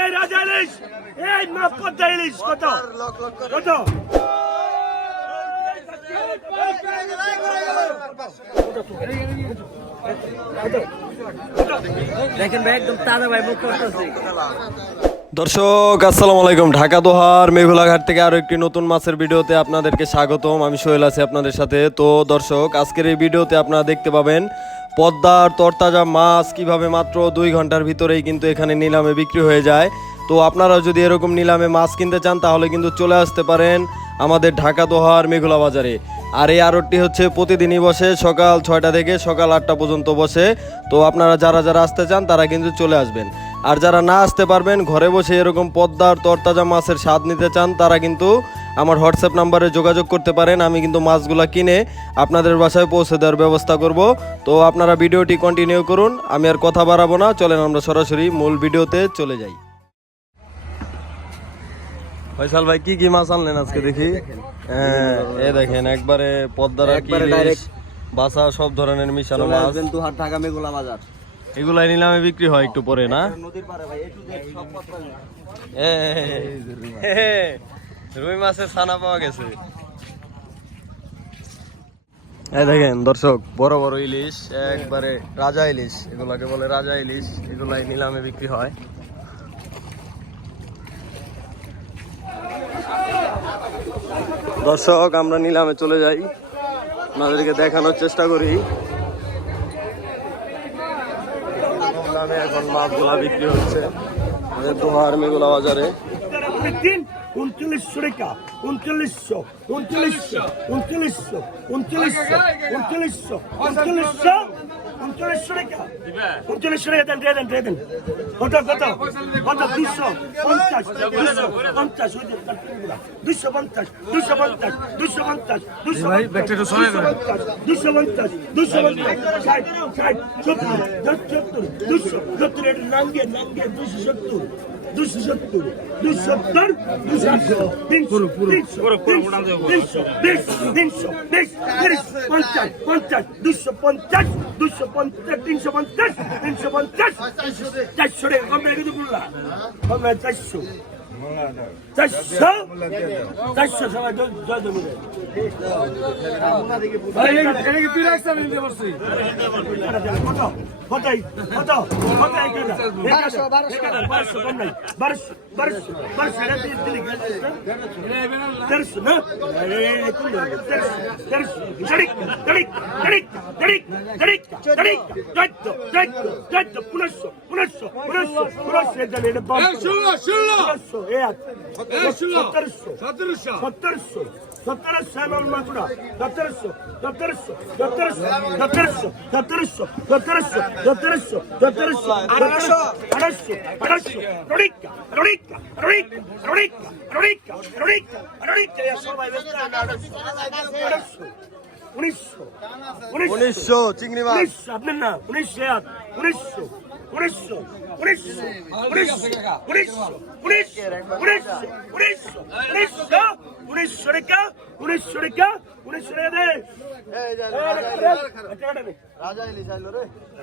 এই রাজা ইলিশ! এই ইলিশ কত? কত দেখেন ভাই একদম তাজা ভাই মুখ করতেছি দর্শক আসসালামু আলাইকুম। ঢাকা দোহার মেঘুলাঘাট থেকে আরও একটি নতুন মাছের ভিডিওতে আপনাদেরকে স্বাগতম। আমি সোহেল আছি আপনাদের সাথে। তো দর্শক আজকের এই ভিডিওতে আপনারা দেখতে পাবেন পদ্মার তরতাজা মাছ কীভাবে মাত্র দুই ঘণ্টার ভিতরেই কিন্তু এখানে নিলামে বিক্রি হয়ে যায়। তো আপনারা যদি এরকম নিলামে মাছ কিনতে চান, তাহলে কিন্তু চলে আসতে পারেন আমাদের ঢাকা দোহার মেঘুলা বাজারে। আর এই আড়তটি হচ্ছে প্রতিদিনই বসে, সকাল ছয়টা থেকে সকাল আটটা পর্যন্ত বসে। তো আপনারা যারা যারা আসতে চান, তারা কিন্তু চলে আসবেন। আর যারা না আসতে পারবেন, ঘরে বসে এরকম পদ্মার তরতাজা মাছের স্বাদ নিতে চান, তারা কিন্তু আমার হোয়াটসঅ্যাপ নাম্বারে যোগাযোগ করতে পারেন আমি কিন্তু মাছগুলো কিনে আপনাদের বাসায় পৌঁছে দেওয়ার ব্যবস্থা করব। তো আপনারা ভিডিওটি কন্টিনিউ করুন আমি আর কথা বাড়াবো না চলেন আমরা সরাসরি মূল ভিডিওতে চলে যাই। ফয়সাল ভাই কি কি মাছ আনলেন আজকে দেখি? হ্যাঁ এ দেখেন একবারে পদ্মার। বাসা সব ধরনের মিশানো মাছ। ঢাকা মেঘুলা বাজার। এগুলাই নিলামে বিক্রি হয় একটু পরে না? নদীর পারে ভাই একটু সব রুই মাছের ছানা পাওয়া গেছে। এই দেখেন দর্শক বড় বড় ইলিশ একবারে রাজা ইলিশ এগুলাকে বলে রাজা ইলিশ এগুলাই নিলামে বিক্রি হয়। দর্শক আমরা নিলামে চলে যাই। আপনাদেরকে দেখানোর চেষ্টা করি। নিলামে এখন মাছগুলা বিক্রি হচ্ছে। আমাদের দোহার মেগুলা বাজারে। তিন উনচল্লিশশো টাকা উনচল্লিশশো উনচল্লিশশো উনচল্লিশশো উনচল্লিশশো উনচল্লিশশো উনচল্লিশশো উনচল্লিশশো টাকা উনচল্লিশশো টাকা দেন দিয়ে দেন দিয়ে দেন। কত কত কত দুশো পঞ্চাশ দুশো পঞ্চাশ দুশো পঞ্চাশ দুশো পঞ্চাশ দুশো পঞ্চাশ দুশো পঞ্চাশ দুশো পঞ্চাশ দুশো পঞ্চাশ ষাট ষাট সত্তর সত্তর দুশো সত্তর এটা নাঙ্গে নাঙ্গে দুশো সত্তর। দুশো সত্তর দুশো সত্তর দুশো তিনশো তিনশো তিনশো পঞ্চাশ পঞ্চাশ দুশো পঞ্চাশ দুশো পঞ্চাশ তিনশো পঞ্চাশ তিনশো পঞ্চাশ চারশো টাকা কমে কিন্তু বললা কমে চারশো। চারশো চারশো সবাই জয় জমিনে পুনশ্চ পুনশ্চ পুনশ্চ পুনশ্চ পুনশ্চ পুনশ্চ এক সতেরোশো সতেরোশো সতেরোশো এবং মাথুরা সতেরোশো সতেরোশো সতেরোশো সতেরোশো সতেরোশো সতেরোশো সতেরোশো আঠারোশো আঠারোশো আঠারোশো রোডিকা রোডিকা রোডিকা রোডিকা রোডিকা রোডিকা রোডিকা আঠারোশো উনিশশো উনিশশো চিংড়ি মাছ আপনার না উনিশশো উনিশশো উনিশশো উনিশশো উনিশশো উনিশশো উনিশশো উনিশশো উনিশশো উনিশশো উনিশশো রেখা উনিশশো রেখা উনিশশো রেখা দে।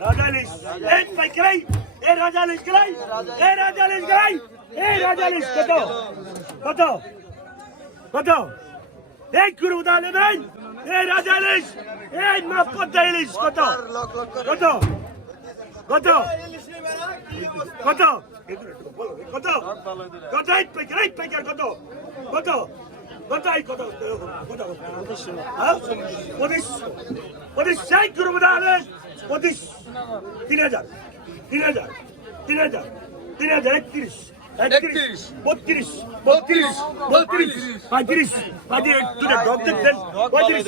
রাজা ইলিশ এই ভাই গেলাই এই রাজা ইলিশ গেলাই এই রাজা ইলিশ গেলাই এই রাজা ইলিশ কত? কত? কত? এই গুরু দালে দেন এই রাজা ইলিশ এই মা পদ্মা ইলিশ কত? কত? কত? কত? কত? কত? এই পাইকার এই পাইকার কত? কত? কত? এই কত? কত? হ্যাঁ? পঁচিশশো পঁচিশশো এই গুরু দালে পঁচিশ। তিন হাজার। তিন হাজার। তিন হাজার। তিন হাজার একত্রিশ। একত্রিশ বত্রিশ বত্রিশ বত্রিশ পঁয়ত্রিশ পঁয়ত্রিশ দুটো ডগ দেখতেন পঁয়ত্রিশ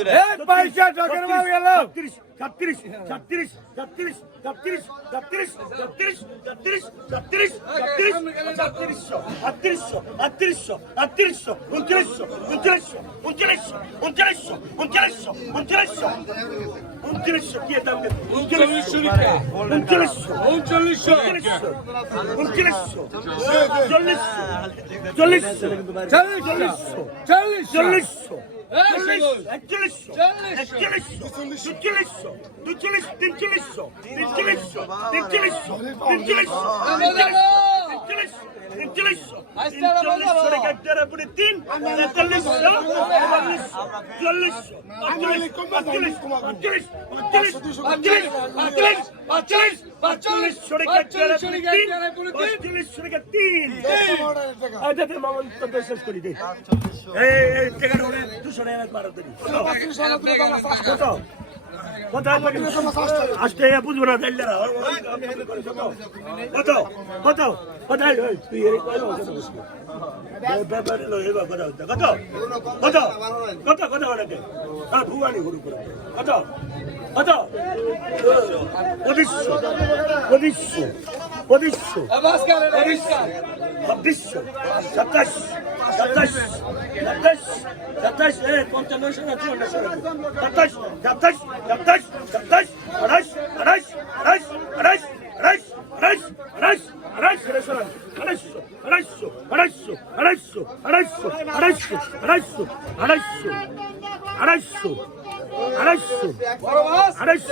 ছত্রিশ ছত্রিশ ছত্রিশ ছত্রিশ ছত্রিশ ছত্রিশ ছত্রিশ ছত্রিশ ছত্রিশ ছত্রিশ ছত্রিশশো আটত্রিশশো আটত্রিশশো আটত্রিশশো উনত্রিশশো উনত্রিশশো উনত্রিশশো উনত্রিশশো উনত্রিশশো উনত্রিশশো উনত্রিশশো কি দাম উনত্রিশশো উনত্রিশশো উনচল্লিশশো উনত্রিশশো চল্লিশশো চল্লিশশো চল্লিশশো একচল্লিশশো একচল্লিশশো সুচল্লিশশো দুচল্লিশ তিনচল্লিশশো তিনচল্লিশশো তিনচল্লিশশো তিনচল্লিশশো তিনচল্লিশশো তিনচল্লিশশো তিন তেতাল্লিশশো চল্লিশশো আটচল্লিশ আটচল্লিশ আটচল্লিশ আটচল্লিশ আটচল্লিশ আটচল্লিশ আটচল্লিশ পাঁচচল্লিশ শরিকের পঁয়ত্রিশ শরিকের তিন যাতে মামন তোদের শেষ করি দে এই টেকাটা হলে দুশো নেই মারো দেরি কত আজকে বুঝব না তাইলে কত কত কত তুই ব্যাপার এলো এবার কথা হচ্ছে কত কত কত কথা অনেকে। ভুয়ানি ঘুরু করে। কত কত পঁচিশশো পঁচিশশো পঁচিশশো ছাব্বিশশো সাতাশ সাতাশ সাতাশ সাতাশ এ পঞ্চান্নশো না চুয়ান্নশো সাতাশ সাতাশ সাতাশ সাতাশ আঠাশ আঠাশ আঠাশ আঠাশ আঠাশ আঠাশ আঠাশ আঠাশ আঠাশশো আঠাশশো আঠাশশো আঠাশশো আঠাশশো আঠাশশো আঠাশশো আঠাশশো আঠাশশো আঠাশশো আঠাশশো আঠাশশো এই যে কি রাখি?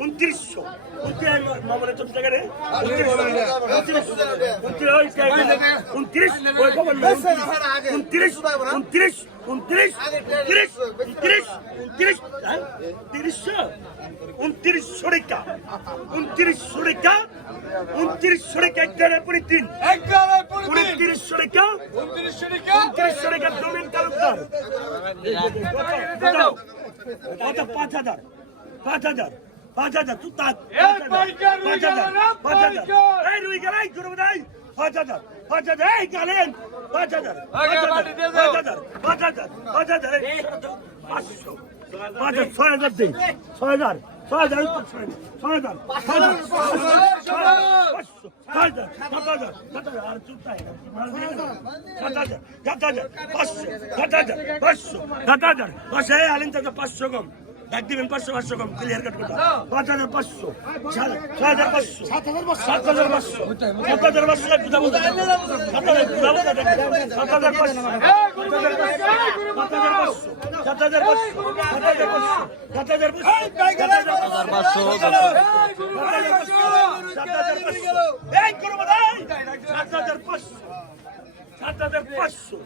উনত্রিশশো উনত্রিশশো টাকা উনত্রিশশো টাকা উনত্রিশশো টাকা এক জায়গায় পুরি তিন উনত্রিশশো টাকা উনত্রিশশো টাকা উনত্রিশশো টাকা জমিন তালুকদার কত পাঁচ হাজার পাঁচ হাজার পাঁচ হাজার তুই তাক পাঁচ হাজার পাঁচ হাজার এই রুই গেলাই করব নাই পাঁচ হাজার পাঁচ হাজার এই গেলেন পাঁচ হাজার পাঁচ হাজার পাঁচ হাজার পাঁচ হাজার এই পাঁচশো পাঁচ হাজার ছয় হাজার দিন ছয় হাজার Sadece ayıp sayın. Sadece. Sadece. Sadece. Sadece. Sadece. Sadece. Sadece. Passo. Sadece. Passo. Sadece. Passo hey alinteke passo kom. Dakdimin passo passo kom clear cut kuda. Sadece passo. Sadece passo. Sadece passo. Sadece passo. Sadece passo kuda kuda. Sadece kuda kuda. Sadece passo. সাত হাজার পাঁচশো সাত হাজার পাঁচশো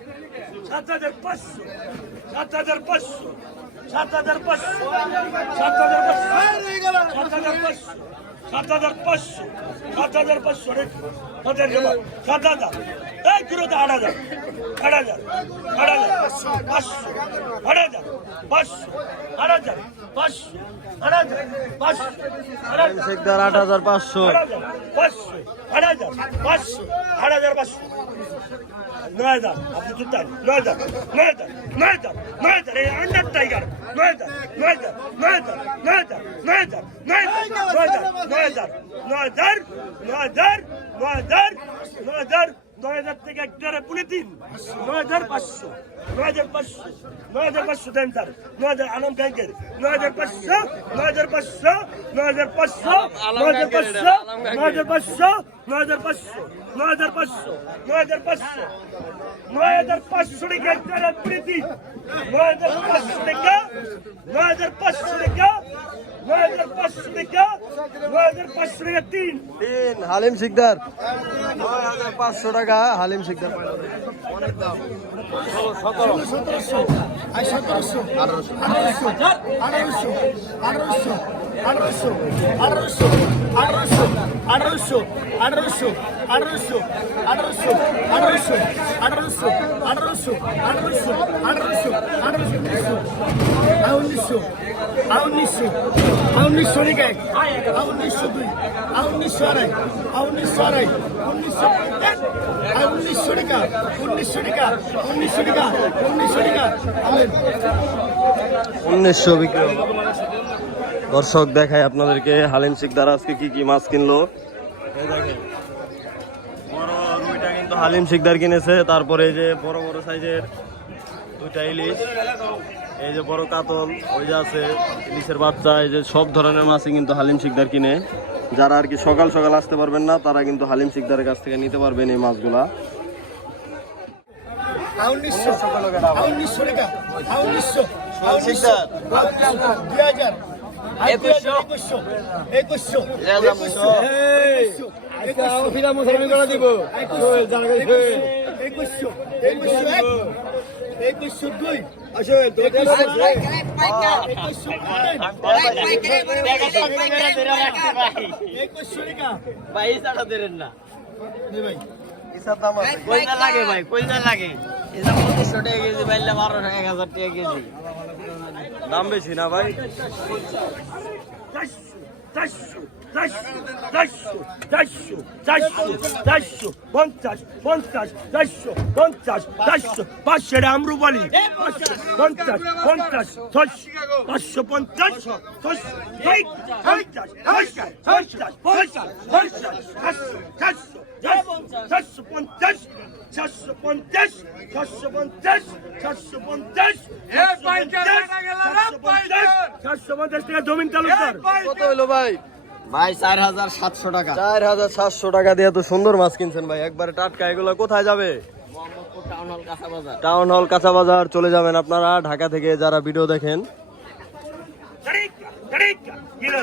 সাত হাজার পাঁচশো সাত হাজার পাঁচশো সাত হাজার পাঁচশো সাত হাজার পাঁচশো সাত হাজার পাঁচশো সাত হাজার পাঁচশো সাত হাজার সাত হাজার পাঁচশো সাত হাজার পাঁচশো সাত হাজার পাঁচশো সাত হাজার পাঁচশো সাত হাজার পাঁচশো সাত হাজার পাঁচশো সাত হাজার পাঁচশো সাত হাজার পাঁচশো সাত হাজার পাঁচশো রে সাত হাজার সাত হাজার এই গুরুতে আট হাজার আট হাজার আট হাজার পাঁচশো আট হাজার পাঁচশো আট হাজার পাঁচশো আট হাজার পাঁচশো আট হাজার শেখদার আট হাজার পাঁচশো পাঁচশো আট হাজার পাঁচশো আট হাজার পাঁচশো নয় হাজার আপনি চুপতান নয় হাজার নয় হাজার নয় হাজার নয় হাজার এই আন্ডার টাইগার নয় হাজার নয় হাজার নয় হাজার নয় হাজার নয় হাজার নয় হাজার নয় হাজার নয় হাজার নয় হাজার নয় হাজার নয় হাজার নয় হাজার থেকে একটা পুনে তিন নয় হাজার পাঁচশো। নয় হাজার পাঁচশো। নয় হাজার পাঁচশো দেন স্যার নয় হাজার আনন্দ ব্যাংকের নয় হাজার পাঁচশো। নয় হাজার পাঁচশো নয় হাজার পাঁচশো। নয় হাজার পাঁচশো নয় হাজার পাঁচশো। নয় হাজার পাঁচশো নয় হাজার পাঁচশো নয় হাজার পাঁচশো নয় হাজার পাঁচশো টাকা একটা প্রীতি নয় হাজার পাঁচশো টাকা নয় হাজার পাঁচশো টাকা নয় হাজার পাঁচশো টাকা নয় হাজার পাঁচশো টাকা তিন। তিন হালিম শিকদার। নয় হাজার পাঁচশো টাকা হালিম শিকদার। সতেরোশো। আর সতেরোশো। আঠারোশো আঠারোশো। আঠারোশো। আঠারোশো। আঠারোশো আঠারোশো আঠারোশো আঠারোশো আঠারোশো আঠারোশো আঠারোশো আঠারোশো আঠারোশো আঠারোশো আঠারোশো আঠারোশো আর উনিশশো উনিশশো উনিশশো আর উনিশশো দুই উনিশশো আড়াই উনিশশো আড়াই উনিশশো উনিশশো টাকা উনিশশো টাকা উনিশশো টাকা উনিশশো টাকা উনিশশো বিক্রি। দর্শক দেখায় আপনাদেরকে হালিম শিকদার আজকে কি কি মাছ কিনলো। বড় রুইটা কিন্তু হালিম শিকদার কিনেছে তারপরে এই যে বড় বড় সাইজের দুইটা ইলিশ এই যে বড় কাতল ওই যে আছে ইলিশের বাচ্চা এই যে সব ধরনের মাছই কিন্তু হালিম শিকদার কিনে। যারা আর কি সকাল সকাল আসতে পারবেন না তারা কিন্তু হালিম শিকদারের কাছ থেকে নিতে পারবেন এই মাছগুলা। আর দুই। ভাই সাটা দেন না। ভাই। কই না লাগে ভাই কই না লাগে। এটা পঁচিশশো টাকা কেজি বাইলে বারোশো এক হাজার টাকা কেজি। দাম বেশি না ভাই? পাঁচশো আমরু বলি পঞ্চাশ পঞ্চাশ পাঁচশো পঞ্চাশ পঞ্চাশ পঞ্চাশ পঞ্চাশ চারশো চারশো চারশো পঞ্চাশ চারশো পঞ্চাশ চারশো পঞ্চাশ চারশো পঞ্চাশ চারশো পঞ্চাশ চারশো পঞ্চাশ টাকা জমিন তালুকদার। কত হইল ভাই? ভাই চার হাজার সাতশো টাকা। চার হাজার সাতশো টাকা দিয়ে তো সুন্দর মাছ কিনছেন ভাই। একবারে টাটকা এগুলো কোথায় যাবে? টাউন হল কাঁচা বাজার। টাউন হল কাঁচা বাজার চলে যাবেন আপনারা ঢাকা থেকে যারা ভিডিও দেখেন। mira,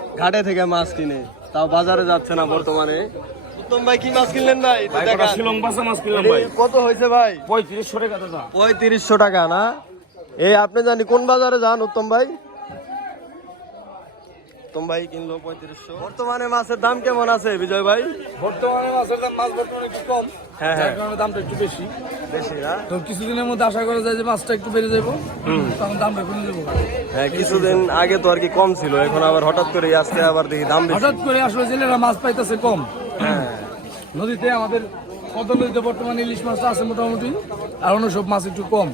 ঘাটে থেকে মাছ কিনে। তাও বাজারে যাচ্ছে না বর্তমানে। উত্তম ভাই কি মাছ কিনলেন ভাই? মাছ। ভাই। কত হয়েছে ভাই? পঁয়ত্রিশশো টাকা দাদা। পঁয়ত্রিশশো টাকা না? এই আপনি জানি কোন বাজারে যান উত্তম ভাই? উত্তম ভাই কিনলো পঁয়ত্রিশশো। বর্তমানে মাছের দাম কেমন আছে বিজয় ভাই? বর্তমানে মাছের দাম মাছ বর্তমানে একটু কম। হ্যাঁ হ্যাঁ। যার কারণে দামটা একটু বেশি। বেশি না তো কিছুদিনের মধ্যে আশা করা যায় যে মাছটা একটু বেড়ে যাব। তখন দামটা কমে যাব। হ্যাঁ কিছুদিন আগে তো আর কি কম ছিল এখন আবার হঠাৎ করে আসতে আবার দেখি দাম হঠাৎ করে আসলে জেলেরা মাছ পাইতেছে কম। হ্যাঁ। নদীতে আমাদের কত বর্তমানে ইলিশ মাছটা আছে মোটামুটি আর অন্য সব মাছ একটু কম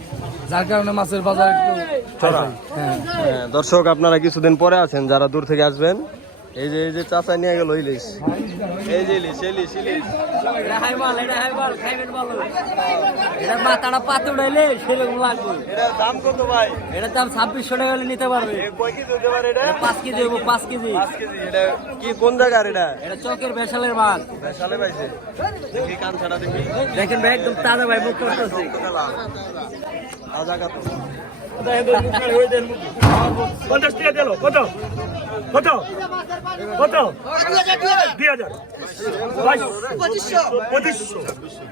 যার কারণে মাছের বাজার একটু। হ্যাঁ হ্যাঁ, দর্শক আপনারা কিছুদিন পরে আছেন যারা দূর থেকে আসবেন এই যে এই যে চাচা নিয়ে গেল ইলিশ। এই যে ইলিশ ইলিশ ইলিশ। এটা হাই মাল এটা হাই মাল খাইবেন ভালো এটা মাথাটা পাতে উঠাইলে সেরকম লাগবে। এটা দাম কত ভাই? এটার দাম ছাব্বিশশো টাকা হলে নিতে পারবে। কয় কেজি হতে পারে এটা? এটা পাঁচ কেজি হব পাঁচ কেজি। পাঁচ কেজি এটা কি কোন জায়গার এটা? এটা চকের বেসালের মাল। পাইছে। দেখি কান ছাড়া দেখি। দেখেন ভাই একদম তাজা ভাই মুখ করতেছে। পঞ্চাশ টাকা দিল কত? কত? কত? দুই হাজার। বাইশশো পঁচিশশো।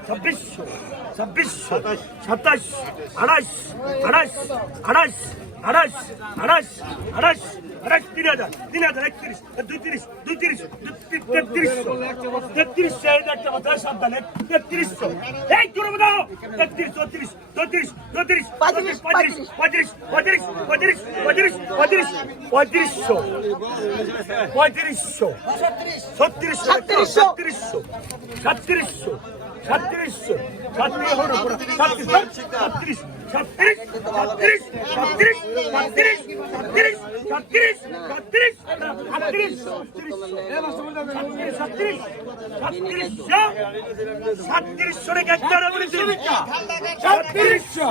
ছাব্বিশশো। ছাব্বিশশো। সাতাশ। আড়াইশ। আড়াইশ। আড়াইশ। আড়াইশ আড়াইশ আড়াইশ আড়াইশ তিন হাজার তিন হাজার একত্রিশ দুই তিরিশ দুই তিরিশ তেত্রিশশো তেত্রিশশো এই একটা কথা সাবধান তেত্রিশশো এই করে দাও তেত্রিশ চৌত্রিশ চৌত্রিশ চৌত্রিশ পঁয়ত্রিশ পঁয়ত্রিশ পঁয়ত্রিশ পঁয়ত্রিশ পঁয়ত্রিশ পঁয়ত্রিশ পঁয়ত্রিশশো পঁয়ত্রিশশো ছত্রিশশো সাতত্রিশশো সাতত্রিশশো সাতত্রিশশো সাতত্রিশ সাতত্রিশ সাতত্রিশ সাতত্রিশ সাতত্রিশ সাতত্রিশ সাতত্রিশ সাতত্রিশ সাতত্রিশ সাতত্রিশ সাতত্রিশ সাতত্রিশশো সাতত্রিশশো রেখে একটা বলেছি সাতত্রিশশো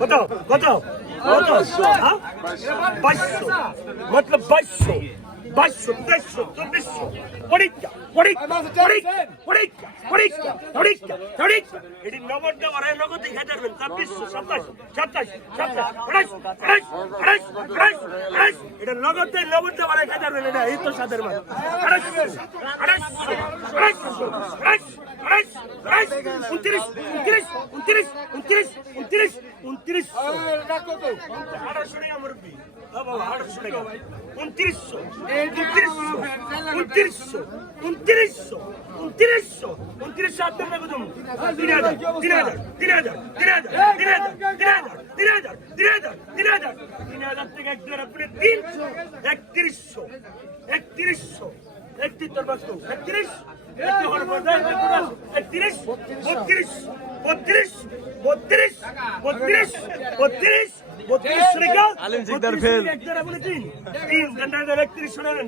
কত কত কত বাইশশো। মতলব বাইশশো। বাইশশো তেইশশো চব্বিশশো পরীক্ষা পরীক্ষা পরীক্ষা পরীক্ষা পরীক্ষা পরীক্ষা পরীক্ষা। এটি নগদ দেওয়ার নগদ দেখে দেবেন ছাব্বিশশো সাতাশ সাতাশ সাতাশ আঠাশ আঠাশ আঠাশ আঠাশ এটা নগদ দেয় নগদ দেওয়ার হয় দেবেন এটা এই তো সাদের মাল আঠাশশো আঠাশশো আঠাশশো আঠাশ আঠাশ আঠাশ উনত্রিশ উনত্রিশ উনত্রিশ উনত্রিশ উনত্রিশ উনত্রিশ। আঠারোশো টাকা মুরব্বী টাকা উনত্রিশশো উনত্রিশশো উনত্রিশশো উনত্রিশশো উনত্রিশশো আপনার টাকা জমা তিন হাজার তিন হাজার তিন হাজার তিন হাজার তিন হাজার তিন হাজার তিন হাজার তিন হাজার তিন হাজার থেকে এক হাজার আপনি তিনশো একত্রিশশো একত্রিশশো একত্রিশ একত্রিশ একত্রিশ বত্রিশ বত্রিশ বত্রিশ বত্রিশ বত্রিশ বত্রিশ রেখা আলিম জিকদার ফেল। তিন। তিন একত্রিশ রান